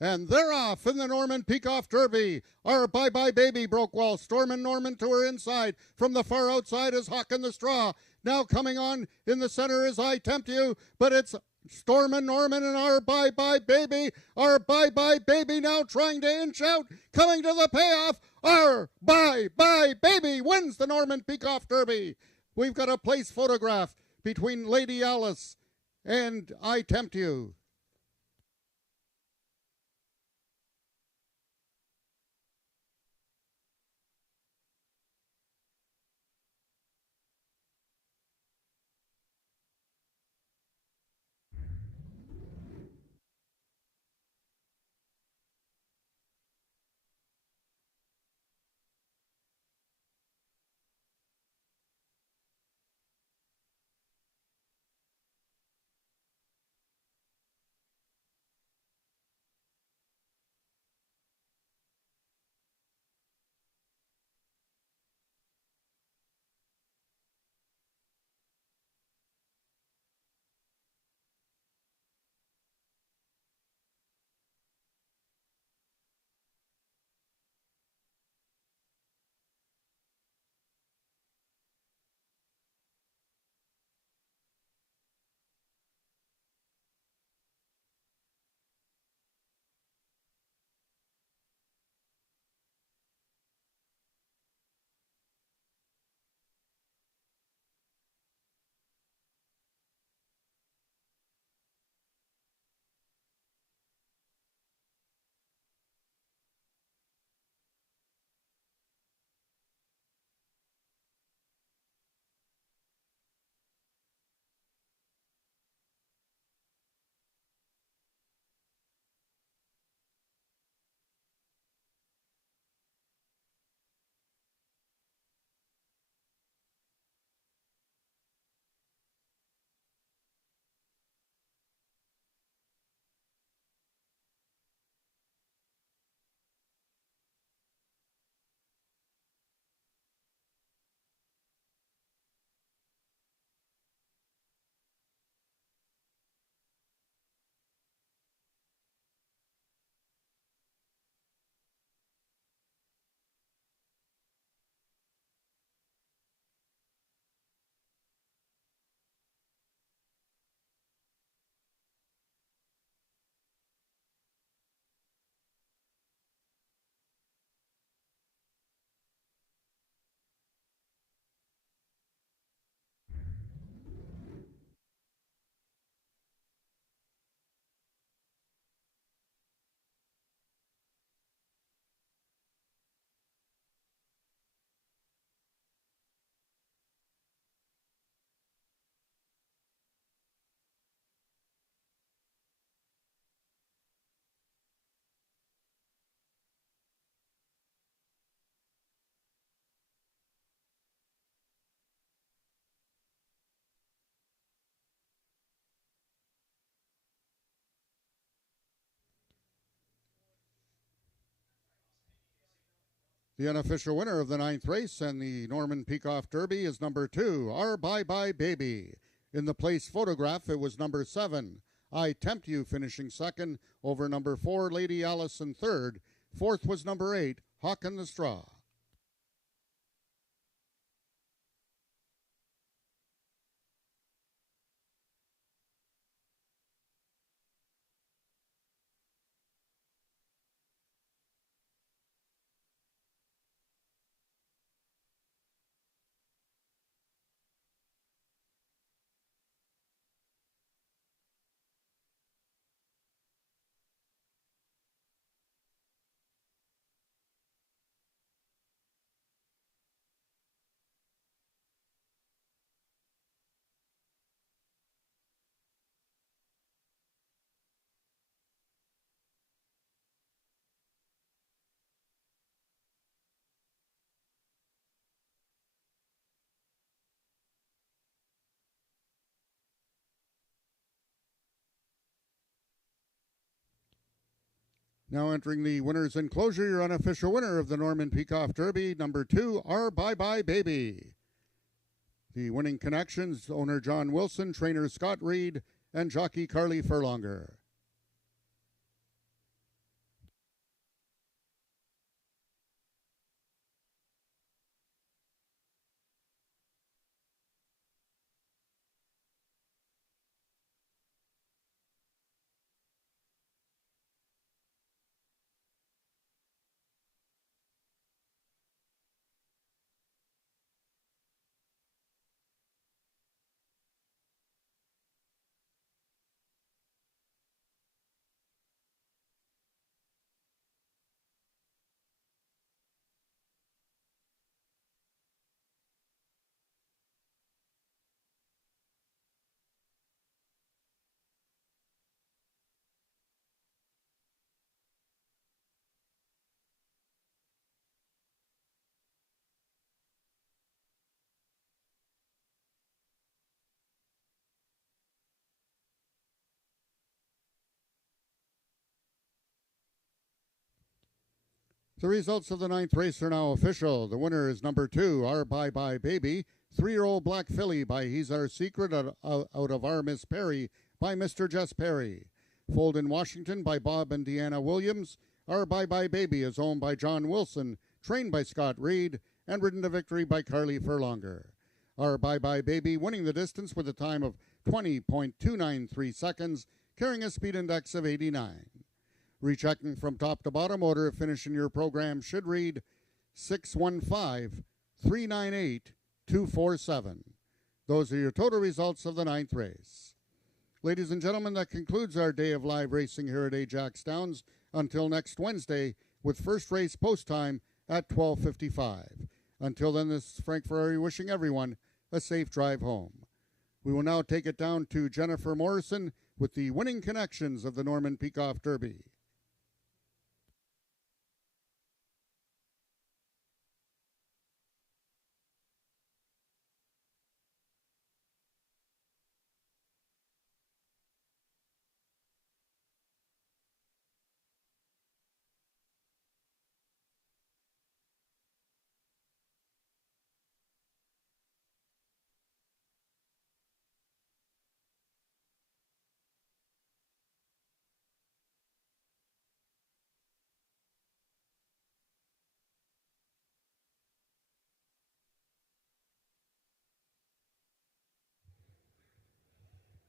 And they're off in the Norman Peacock Derby. Our Bye Bye Baby broke wall. Storm and Norman to her inside. From the far outside is Hawk in the Straw. Now coming on in the center is I Tempt You, but it's Storm and Norman and Our Bye Bye Baby. Our Bye Bye Baby now trying to inch out. Coming to the payoff. Our Bye Bye Baby wins the Norman Peacock Derby. We've got a place photograph between Lady Alice and I Tempt You. The unofficial winner of the ninth race and the Norman Peacock Derby is number 2, Our Bye Bye Baby. In the place photograph, it was number 7, I Tempt You, finishing second over number 4, Lady Allison, third. Fourth was number 8, Hawk in the Straw. Now entering the winner's enclosure, your unofficial winner of the Norman Peacock Derby, number 2, Our Bye Bye Baby. The winning connections, owner John Wilson, trainer Scott Reed, and jockey Carly Furlonger. The results of the ninth race are now official. The winner is number 2, Our Bye Bye Baby, 3-year-old Black Filly by He's Our Secret out of Our Miss Perry by Mr. Jess Perry. Foaled in Washington by Bob and Deanna Williams, Our Bye Bye Baby is owned by John Wilson, trained by Scott Reed, and ridden to victory by Carly Furlonger. Our Bye Bye Baby winning the distance with a time of 20.293 seconds, carrying a speed index of 89. Rechecking from top to bottom, order of finish in your program should read 615-398-247. Those are your total results of the ninth race. Ladies and gentlemen, that concludes our day of live racing here at Ajax Downs until next Wednesday with first race post time at 12:55. Until then, this is Frank Ferrari wishing everyone a safe drive home. We will now take it down to Jennifer Morrison with the winning connections of the Norman Peacock Derby.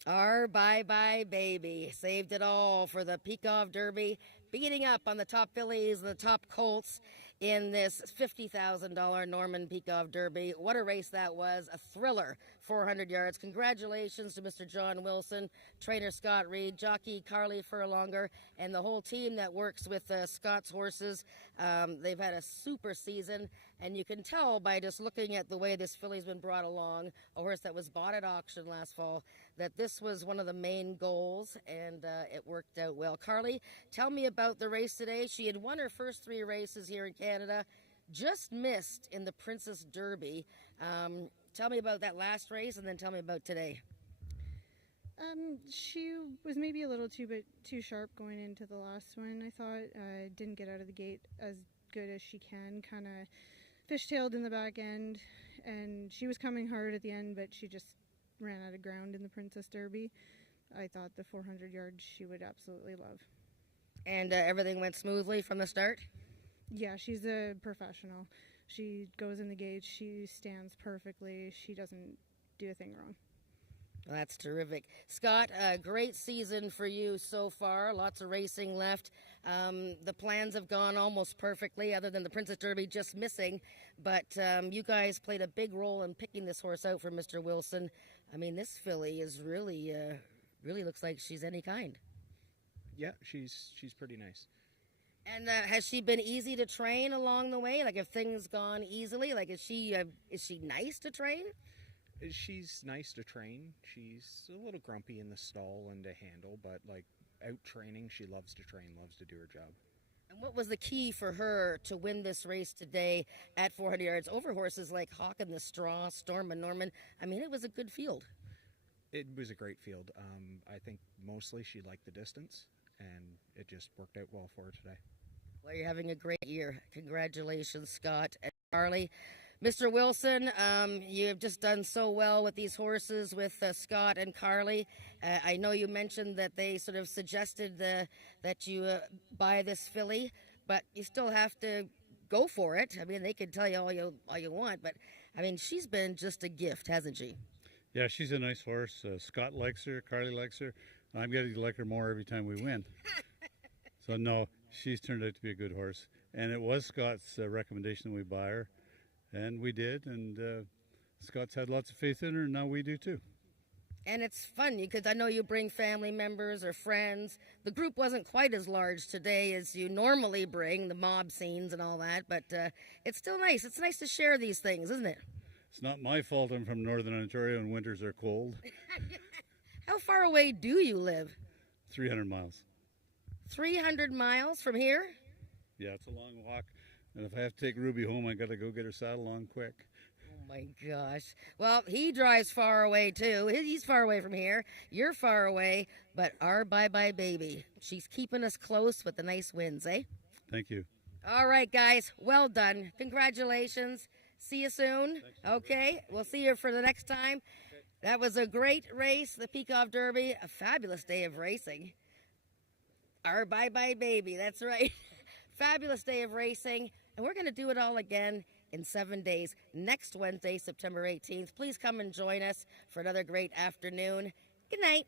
Our Bye Bye Baby saved it all for the Peacock Derby, beating up on the top fillies and the top colts in this $50,000 Norman Peacock Derby. What a race that was, a thriller, 400 yards. Congratulations to Mr. John Wilson, trainer Scott Reed, jockey Carly Furlonger, and the whole team that works with Scott's horses. They've had a super season, and you can tell by just looking at the way this filly's been brought along, a horse that was bought at auction last fall, that this was one of the main goals, and it worked out well. Carly, tell me about the race today. She had won her first 3 races here in Canada, just missed in the Princess Derby. Tell me about that last race, and then tell me about today. She was maybe a little too sharp going into the last one, I thought. Didn't get out of the gate as good as she can, kind of fishtailed in the back end, and she was coming hard at the end, but she just ran out of ground in the Princess Derby. I thought the 400 yards she would absolutely love. And everything went smoothly from the start? Yeah, she's a professional. She goes in the gate, she stands perfectly, she doesn't do a thing wrong. Well, that's terrific. Scott, a great season for you so far. Lots of racing left. The plans have gone almost perfectly, other than the Princess Derby just missing. But you guys played a big role in picking this horse out for Mr. Wilson. I mean, this filly is really looks like she's any kind. Yeah, she's pretty nice. And has she been easy to train along the way? Like, have things gone easily? Like, is she nice to train? She's nice to train. She's a little grumpy in the stall and to handle, but like out training, she loves to train, loves to do her job. And what was the key for her to win this race today at 400 yards over horses like Hawk and the Straw, Storm and Norman? I mean, it was a good field. It was a great field. I think mostly she liked the distance, and it just worked out well for her today. Well, you're having a great year. Congratulations, Scott and Charlie. Mr. Wilson, you have just done so well with these horses with Scott and Carly. I know you mentioned that they sort of suggested that you buy this filly, but you still have to go for it. I mean, they can tell you all you want, but I mean, she's been just a gift, hasn't she? Yeah, she's a nice horse. Scott likes her, Carly likes her. I'm getting to like her more every time we win. So no, she's turned out to be a good horse, and it was Scott's recommendation that we buy her. And we did, and Scott's had lots of faith in her, and now we do too. And it's fun, because I know you bring family members or friends. The group wasn't quite as large today as you normally bring, the mob scenes and all that, but it's still nice. It's nice to share these things, isn't it? It's not my fault I'm from Northern Ontario and winters are cold. How far away do you live? 300 miles. 300 miles from here? Yeah, it's a long walk. And if I have to take Ruby home, I got to go get her saddle on quick. Oh, my gosh. Well, he drives far away, too. He's far away from here. You're far away. But our bye-bye baby, she's keeping us close with the nice winds, eh? Thank you. All right, guys. Well done. Congratulations. See you soon. Okay. We'll see you for the next time. That was a great race, the Peacock Derby. A fabulous day of racing. Our bye-bye baby. That's right. Fabulous day of racing. And we're going to do it all again in 7 days. Next Wednesday, September 18th. Please come and join us for another great afternoon. Good night.